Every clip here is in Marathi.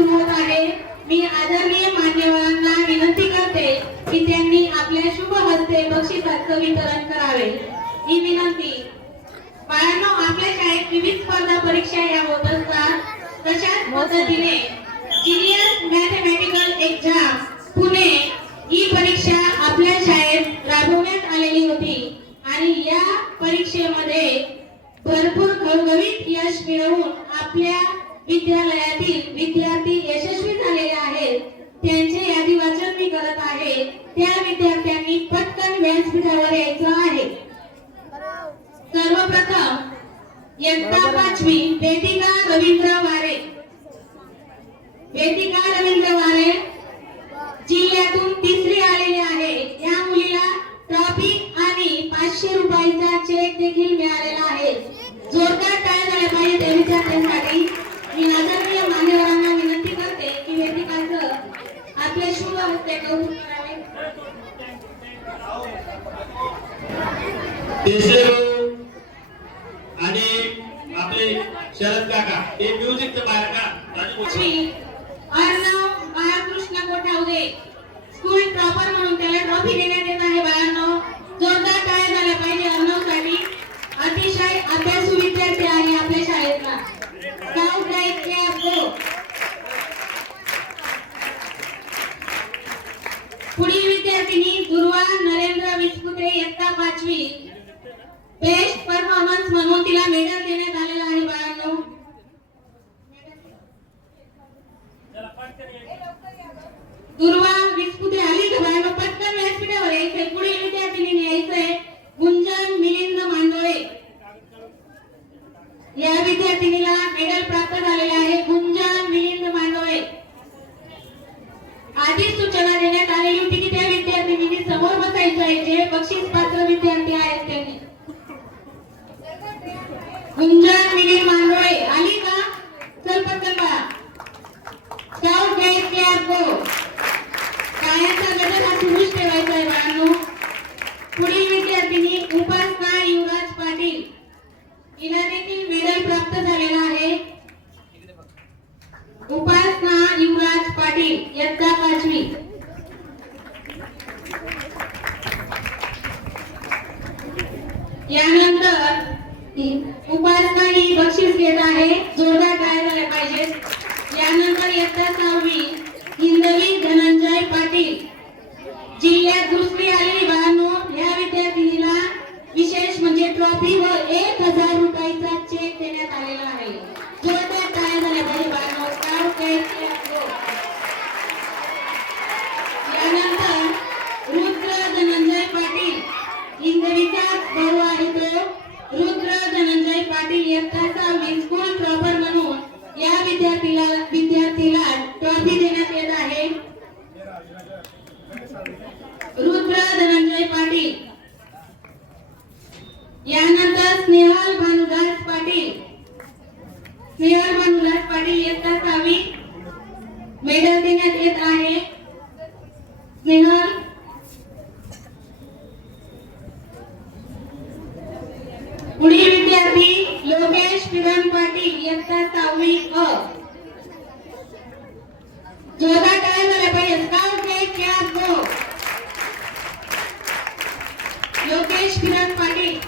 सुरू होत आहे। मी आदरणीय मान्यवरांना विनंती करते की त्यांनी आपल्या शुभ हस्ते बक्षिसाचं वितरण करावे। ही विनंती। बाळांनो, आपल्या शाळेत विविध स्पर्धा परीक्षा या होत असतात। तशाच पद्धतीने जीनियस मॅथमॅटिकल एक्झाम पुणे ही परीक्षा आपल्या शाळेत राबवण्यात आलेली होती आणि या परीक्षेमध्ये भरपूर घवघवीत यश मिळवून आपल्या विद्यालयातील विद्यार्थी यशस्वी झालेले आहेत। त्यांचे यादी वाचन मी करत आहे। त्या विद्यार्थ्यांनी पटकन व्यासपीठावर यायचं आहे। सर्वप्रथम इयत्ता 5वी वेदिका रवींद्र वारे। वेदिका रवींद्र वारे जिल्ह्यातून 3री आलेले आहे। या मुलीला ट्रॉफी आणि 500 रुपयाचा चेक देखील मिळालेला आहे। जोरदार टाळ्या झाल्या पाहिजे त्या विद्यार्थ्यांसाठी। मी आदरणीय मान्यवरांना विनंती करते की वेदिकाचं आपल्या शुभ हस्ते कौतुक करावे। आणि आपले शरद काका हे म्युझिकचं बाहेर का अर्णव बाळकृष्ण कोठावदे स्कूल टॉपर म्हणून त्याला ट्रॉफी देण्यात येत आहे। बाळांनो, जोरदार टाळ्या झाल्या पाहिजे अर्णवसाठी। अतिशय अभ्यासू विद्यार्थी आहे आपल्या शाळेतला। स्काउट गाईड क्लब गो। पुढील विद्यार्थिनी दुर्वा नरेंद्र विस्पुते इयत्ता 5वी। बेस्ट परफॉर्मन्स म्हणून तिला मेडल देण्यात आलेला आहे। बाळांनो, दुर्वा विस्पुते आली का बाळांनो? पटकन व्यासपीठावर यायचंय। पुढील विद्यार्थिनी यायचंय गुंजन मिलिंद मांडोळे। या विद्यार्थिनीला मेडल प्राप्त झालेले आहे। गुंजन मिलिंद मांडोळे। आधीच सूचना देण्यात आलेली होती की त्या विद्यार्थिनींनी समोर बसायचं आहे जे बक्षीस पात्र विद्यार्थी आहेत त्यांनी। गुंजन मिलिंद मांडोळे आली का? चल पटकन बाळा। स्काउट गाईड क्लब गो। कायांचा गजर हा सुरूच ठेवायचा आहे बाळांनो। पुढील विद्यार्थिनी उपासना युवराज पाटील। हिला देखील मेडल प्राप्त झालेला आहे। उपासना युवराज पाटील इयत्ता 5वी। यानंतर उपासना ही बक्षीस घेत आहे। जोरदार टाळ्या झाल्या पाहिजेत। यानंतर इयत्ता 6वी हिंदवी धनंजय पाटील जिल्ह्यात 2री आलेली। बाळांनो, या विद्यार्थिनीला विशेष म्हणजे ट्रॉफी व 1000 रुपयाचा चेक देण्यात आलेला आहे। जोरदार टाळ्या झाल्या पाहिजे बाळांनो। यानंतर रुद्र धनंजय पाटील हिंदवीचाच भाऊ आहे तो। रुद्र धनंजय पाटील इयत्ता 6वी स्कूल टॉपर म्हणून या विद्यार्थीला ट्रॉफी देण्यात येत आहे। रुद्र धनंजय पाटील। यानंतर स्नेहल भानुदास पाटील। स्नेहल भानुदास पाटील इयत्ता 6वी मेडल देण्यात येत आहे। स्नेहल। पुढील विद्यार्थी लोकेश किरण पाटील इयत्ता 6वी अ। जोरदार टाळ्या झाल्या पाहिजे। स्काउट गाईड क्लब गो। लोकेश किरण पाटील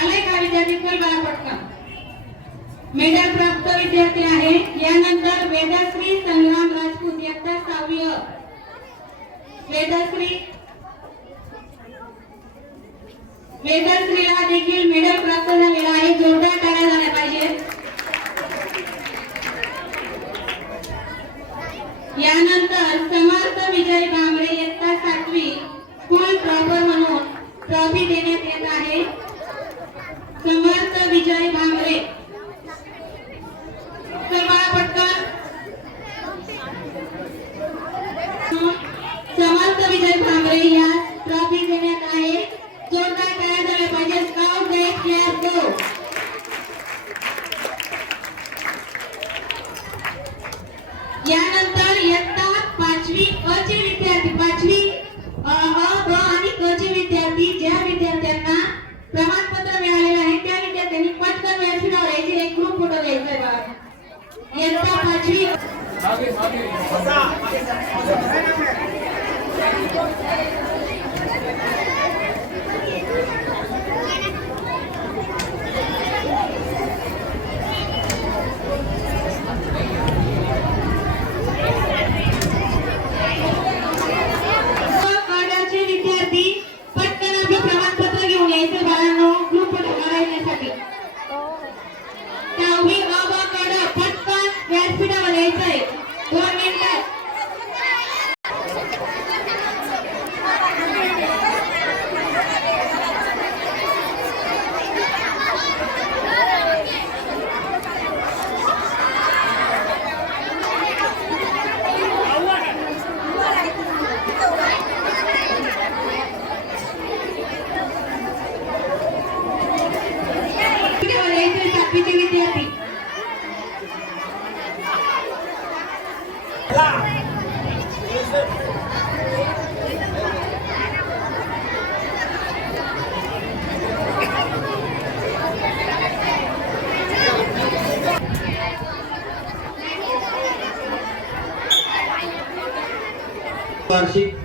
आले का विद्यार्थी? चल बाळा पटकन। मेडल प्राप्त विद्यार्थी आहे। यानंतर वेदश्री संग्राम राजपूत इयत्ता 6वी अ। वेदश्रीला देखील मेडल प्राप्त झालेला आहे। जोरदार टाळ्या झाल्या पाहिजेत। यानंतर समर्थ विजय भांबरे इयत्ता 7वी स्कूल टॉपर म्हणून ट्रॉफी देण्यात येत आहे। समर्थ विजय भांबरे। चल बाळा पटकन। समर्थ विजय भांबरे या ट्रॉफी देण्यात आहे। जोरदार टाळ्या झाल्या पाहिजे। स्काउट गाईड क्लब गो। यानंतर इयत्ता 5वी अ चे विद्यार्थी 5वी अ ब आणि क चे विद्यार्थी ज्या विद्यार्थ्यांना प्रमाणपत्र मिळालेले आहे त्या विद्यार्थ्यांनी पटकन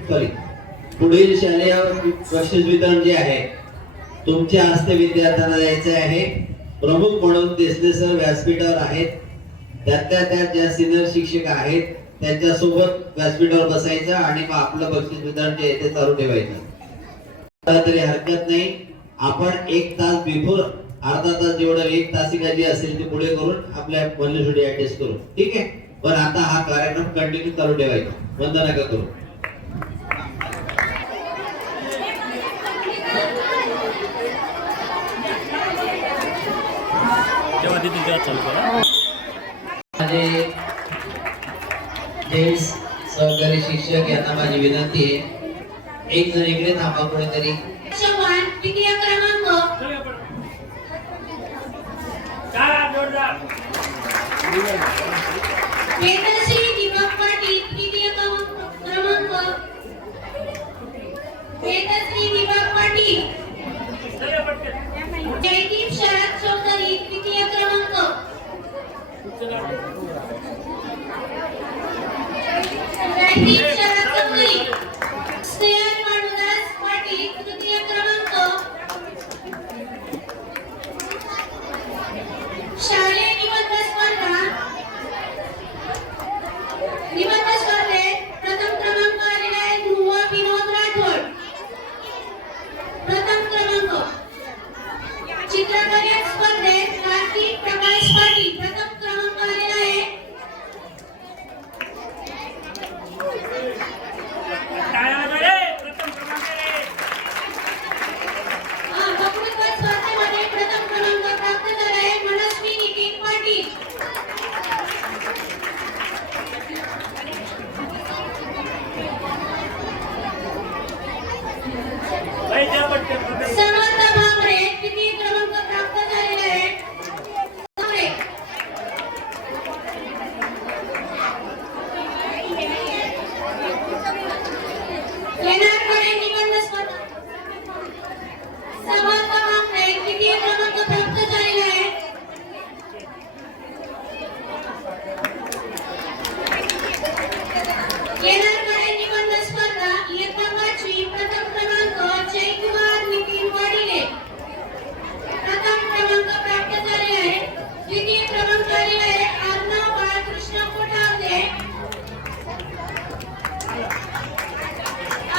सॉरी पुढील शालेय बक्षीस वितरण जे आहे तुमच्या हस्ते विद्यार्थ्यांना द्यायचे आहे. प्रमुख म्हणून देसले सर व्यासपीठावर आहेत. त्यातल्या त्यात ज्या सिनियर शिक्षक आहेत त्यांच्यासोबत व्यासपीठावर बसायचं आणि मग आपलं बक्षीस वितरण जे आहे ते चालू ठेवायचं. तरी हरकत नाही. आपण 1 तास बिफोर अर्धा तास जेवढं 1 तासिका जी असेल ती पुढे करून आपल्या मल्लीसाठी ऍडजस्ट करू. ठीक आहे. पण आता हा कार्यक्रम कंटिन्यू चालू ठेवायचा. बंद नका करू. माझे जे सहकारी शिक्षक यांना माझी विनंती आहे, एक जण इकडे थांबा कोणीतरी. द्वितीय क्रमांक वेदश्री दीपक पाटील तृतीय क्रमांक वेदश्री दीपक पाटील जयदीप शरद चौधरी तृतीय क्रमांक जयदीप शरद चौधरी स्नेहल माणूदास पाटील तृतीय क्रमांक शालेय निबंध स्पर्धेत प्रथम क्रमांक आलेला आहे ध्रुव विनोद राठोड. प्रथम क्रमांक. चित्रकला स्पर्धेत कार्तिक प्रकाश पाटील प्रथम क्रमांक आलेला आहे. वक्तृत्व स्पर्धेमध्ये प्रथम क्रमांक प्राप्त झाला आहे मनस्वी नितीन पाटील. समर्थ भांगरे द्वितीय क्रमांक प्राप्त झालेला आहे. भांगरे. येणारकडे निबंध स्पर्धा. समर्थ भांगरे द्वितीय क्रमांक प्राप्त झालेला आहे. येणारकडे निबंध स्पर्धा इयत्ता 5वी प्रथम क्रमांक जयकुमार नितीन वाडिले. प्रथम क्रमांक प्राप्त झाले आहे. द्वितीय क्रमांक आलेला आहे अर्णव बाळकृष्ण कोठावदे.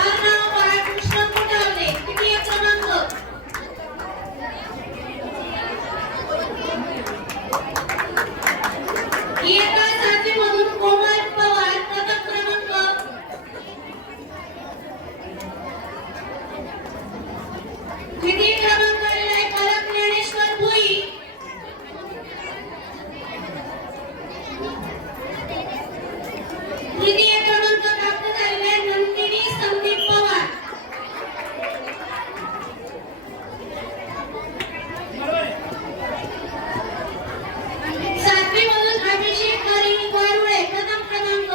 अर्णव बाळकृष्ण कोठावदे द्वितीय क्रमांक. इयत्ता 7वी मधून कोमल पवार प्रथम क्रमांक. द्वितीय क्रमांक आलेला आहे बालक ज्ञानेश्वर भुई. तृतीय क्रमांक प्राप्त झालेला आहे नंदिनी संदीप पवार. सातवी मधून अभिषेक हरी वारुळे प्रथम क्रमांक.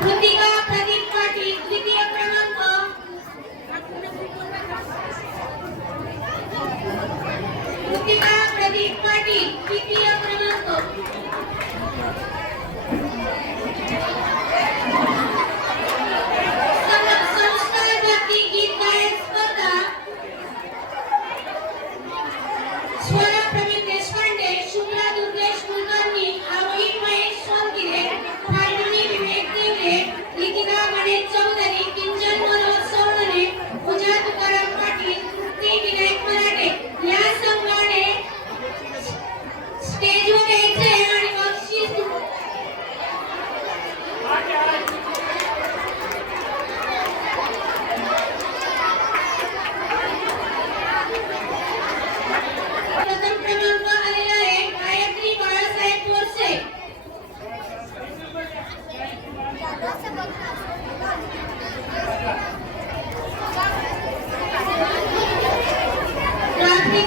कृतिका प्रदीप पाटील द्वितीय क्रमांक. कृतिका प्रदीप पाटील द्वितीय क्रमांक. संस्कार भक्ती गीत गायन स्पर्धा स्वरा प्रवीण देशपांडे, शुक्ला दुर्गेश कुलकर्णी, आरोही महेश सोनगिरे, फाल्गुनी विवेक देवरे, लिखिता गणेश चौधरी, किंजल मनोज सोनवणे, पूजा तुकाराम पाटील, तृप्ती विनायक मराठे या संघाने स्टेजवर यायचे आणि बक्षीस प्रथम क्रमांक आलेला आहे गायत्री बाळासाहेब बोरसे. प्राप्ती